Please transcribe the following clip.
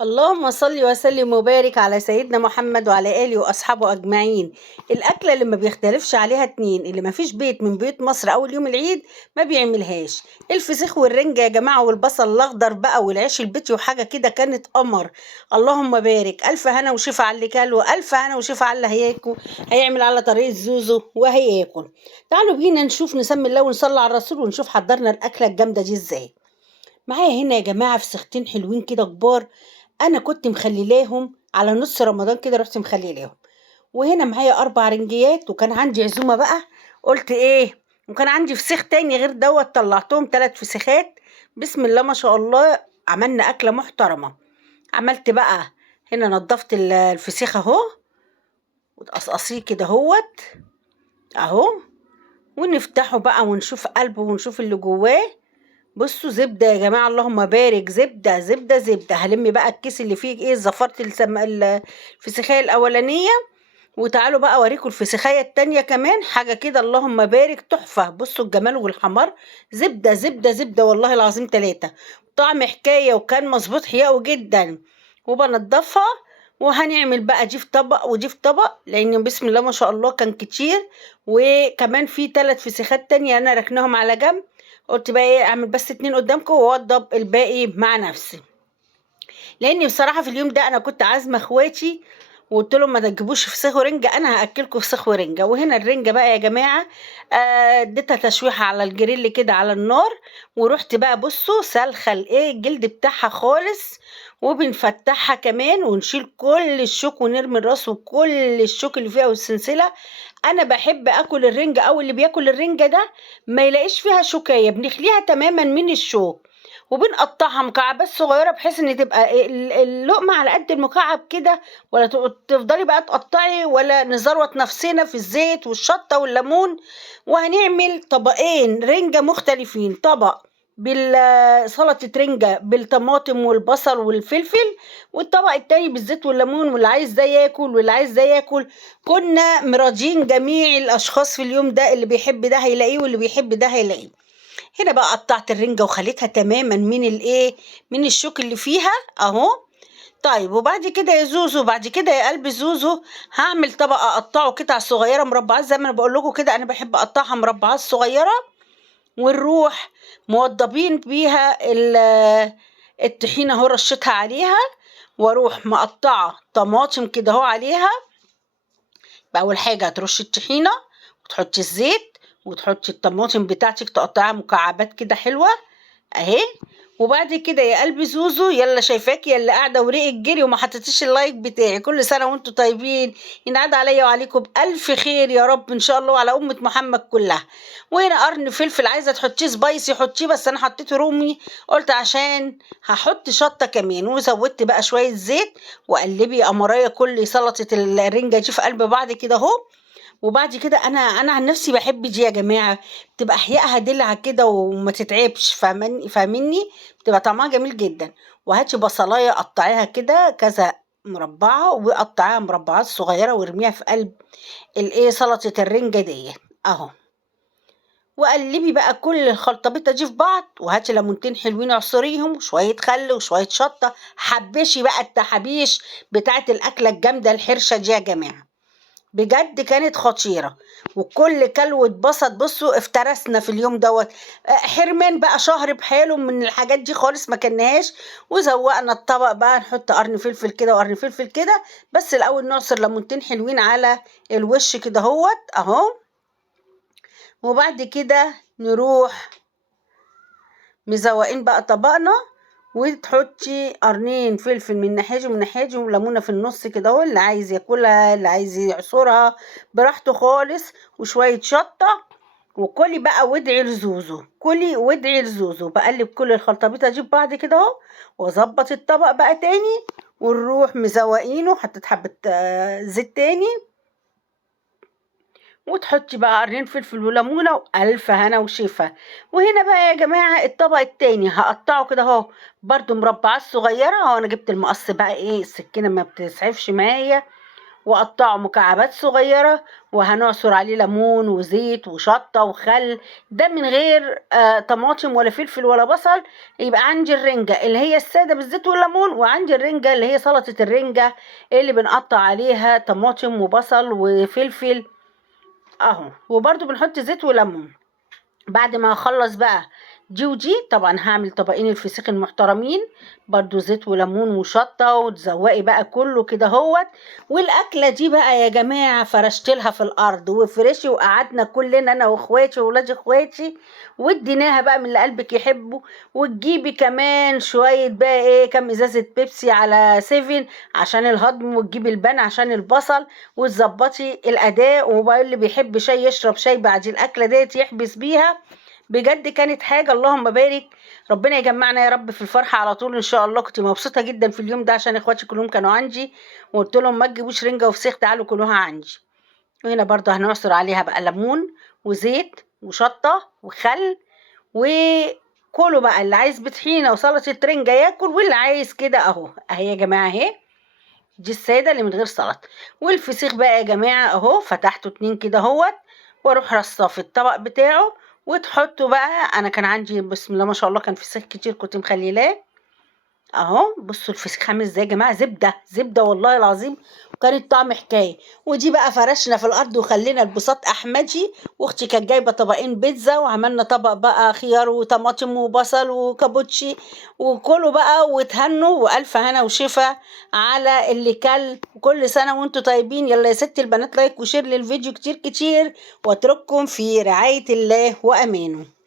اللهم صل وسلم وبارك على سيدنا محمد وعلى آله وأصحابه أجمعين. الأكلة اللي ما بيختلفش عليها اتنين، اللي ما فيش بيت من بيوت مصر أول يوم العيد ما بيعملهاش، الفسيخ والرنجة يا جماعة، والبصل الأخضر بقى، والعيش البيتي، وحاجة كده كانت قمر. اللهم بارك، ألف هنا وشفا على اللي كل، وألف هنا وشفا على اللي هياكل، هيعمل على طريقة زوزو وهياكل. تعالوا بينا نشوف، نسمي الله ونصلي على الرسول ونشوف حضرنا الأكلة الجامدة دي ازاي. معايا هنا يا جماعة فسختين حلوين كده كبار، أنا كنت مخليلاهم على نص رمضان كده، رحت مخليلاهم. وهنا معايا 4 رنجيات، وكان عندي عزومة بقى، قلت إيه، وكان عندي فسيخ تاني غير دوت، طلعتهم 3 فسيخات. بسم الله ما شاء الله، عملنا أكلة محترمة. عملت بقى، هنا نضفت الفسيخ أهو، وتقصقصيه كده هوت أهو، ونفتحه بقى ونشوف قلبه ونشوف اللي جواه. بصوا زبدة يا جماعة، اللهم بارك، زبدة زبدة زبدة. هلم بقى الكيس اللي فيه ايه، زفرت الفسيخية الأولانية، وتعالوا بقى اوريكم الفسيخية التانية كمان، حاجة كده اللهم بارك تحفة. بصوا الجمال والحمار، زبدة زبدة زبدة والله العظيم 3. طعم حكاية، وكان مظبوط حياءه جدا. وبنضفها، وهنعمل بقى دي في طبق ودي في طبق، لان بسم الله ما شاء الله كان كتير. وكمان في 3 فسيخات تانية انا ركناهم على جنب، قلت بقى ايه، اعمل بس 2 قدامكم واوضب الباقي مع نفسي. لاني بصراحه في اليوم ده انا كنت عازمه اخواتي، وقلت لهم ما تجيبوش فسيخ ورنجه، انا هاكلكم فسيخ ورنجه. وهنا الرنجه بقى يا جماعه، اديتها تشويحه على الجريل كده على النار، ورحت بقى بصوا سلخه الايه الجلد بتاعها خالص، وبنفتحها كمان ونشيل كل الشوك ونرمي الراس وكل الشوك اللي فيها والسلسله. انا بحب اكل الرنجه، او اللي بياكل الرنجه ده ما يلاقيش فيها شوكيه، بنخليها تماما من الشوك، وبنقطعها مكعبات صغيره بحيث ان تبقى اللقمه على قد المكعب كده، ولا تفضلي بقى تقطعي ولا نزروت نفسنا في الزيت والشطه والليمون. وهنعمل طبقين رنجه مختلفين، طبق بالسلطه رنجه بالطماطم والبصل والفلفل، والطبق التاني بالزيت والليمون، واللي عايز ده ياكل واللي عايز ده ياكل. كنا مراضين جميع الاشخاص في اليوم ده، اللي بيحب ده هيلاقيه واللي بيحب ده هيلاقيه. هنا بقى قطعت الرنجة وخليتها تماما من الايه، من الشوك اللي فيها اهو. طيب وبعد كده يا زوزو، بعد كده يا قلب زوزو، هعمل طبق اقطعه قطع صغيره مربعات زي ما انا بقول لكم كده، انا بحب اقطعها مربعات صغيره. ونروح موضبين بيها الطحينه اهو، رشتها عليها، واروح مقطعه طماطم كده اهو عليها. اول حاجه هترشي الطحينه، وتحطي الزيت، وتحطي الطماطم بتاعتك تقطعها مكعبات كده حلوه اهي. وبعد كده يا قلبي زوزو، يلا شايفاكي يلا قاعده وريقك جري وما حطيتيش اللايك بتاعي، كل سنه وانتم طيبين، ينعاد عليا وعليكم بالف خير يا رب ان شاء الله، وعلى امه محمد كلها. وهنا قرن فلفل، عايزه تحطيه سبايسي حطيه، بس انا حطيته رومي، قلت عشان هحط شطه كمان. وزودت بقى شويه زيت، وقلبي يا قمرايه كل سلطه الرنجه دي في قلب بعض كده اهو. وبعد كده انا عن نفسي بحب دي يا جماعه، بتبقى احيائها دلع كده وما تتعبش، فاهمني، بتبقى طعمها جميل جدا. وهاتي بصلايه قطعيها كده كذا مربعه، وقطعيها مربعات صغيره، وارميها في قلب الايه سلطه الرنجه دي اهو. وقلبي بقى كل الخلطبيطه دي في بعض، وهاتي ليمونتين حلوين اعصريهم، وشويه خل وشويه شطه، حبشي بقى التحابيش بتاعت الاكله الجامده الحرشه دي يا جماعه، بجد كانت خطيرة. وكل كلوة بسط، بصوا افترسنا في اليوم دوت، حرمان بقى شهر بحاله من الحاجات دي خالص ما كناهاش. وزوقنا الطبق بقى، نحط قرن فلفل كده وقرن فلفل كده، بس الأول نعصر ليمونتين حلوين على الوش كده هوت اهو. وبعد كده نروح مزوقين بقى طبقنا، وتحطي قرنين فلفل من ناحية ومن ناحية، وليمونة في النص كده اهو، اللي عايز ياكلها اللي عايز يعصرها براحته خالص، وشوية شطة. وكلي بقى وادعي لزوزو، كلي وادعي لزوزو. بقلب كل الخلطبيطة دي ببعض كده اهو، واظبط الطبق بقى تاني، ونروح مزوقينه، حطيت حبة زيت تاني، وتحطي بقى قرنين فلفل وليمونه والف هنا وشفا. وهنا بقى يا جماعه الطبق التاني هقطعه كده اهو، برضو مربعات صغيره اهو. انا جبت المقص بقى ايه، السكينه ما بتسعفش معايا، وأقطعه مكعبات صغيرة، وهنعصر عليه ليمون وزيت وشطة وخل. ده من غير طماطم ولا فلفل ولا بصل. يبقى عندي الرنجة اللي هي السادة بالزيت والليمون، وعندي الرنجة اللي هي سلطة الرنجة اللي بنقطع عليها طماطم وبصل وفلفل اهو، وبرده بنحط زيت وليمون. بعد ما اخلص بقى دي ودي، طبعا هعمل طبقين الفسيخ المحترمين، برضو زيت وليمون وشطه، وتزوقي بقى كله كده اهوت. والاكله دي بقى يا جماعه فرشتلها في الارض وفرشي، وقعدنا كلنا انا واخواتي واولاد اخواتي، واديناها بقى من اللي قلبك يحبه. وتجيبي كمان شويه بقى ايه، كام ازازه بيبسي على 7 عشان الهضم، وتجيبي البان عشان البصل، وتظبطي الاداء. وبقى اللي بيحب شاي يشرب شاي بعد الاكله ديت يحبس بيها. بجد كانت حاجة اللهم بارك. ربنا يجمعنا يا رب في الفرحة على طول إن شاء الله. كنت مبسوطة جدا في اليوم ده عشان إخواتي كلهم كانوا عندي، وقلت لهم ما تجيبوش رنجة وفسيخ، تعالوا كلوها عندي. وهنا برضه هنعصر عليها بقى ليمون وزيت وشطة وخل. وكلوا بقى، اللي عايز بطحينة وسلطة رنجة ياكل، واللي عايز كده أهو. أهي يا جماعة أهي، دي السادة اللي من غير سلطة. والفسيخ بقى يا جماعة أهو فتحته 2 كده اهوت، واروح رصاه في الطبق بتاعه. وتحطوا بقى، انا كان عندي بسم الله ما شاء الله كان فسيخ كتير كنت مخليلاه اهو. بصوا الفسيخ عامل ازاي يا جماعه، زبده زبده والله العظيم، وكان الطعم حكايه. ودي بقى فرشنا في الارض وخلينا البساط احمدي. واختي كانت جايبه طبقين بيتزا، وعملنا طبق بقى خيار وطماطم وبصل وكابوتشي. وكلوا بقى وتهنوا، والف هنا وشفا على اللي كل. وكل سنه وانتم طيبين. يلا يا ست البنات، لايك وشير للفيديو كتير كتير، واترككم في رعايه الله وامانه.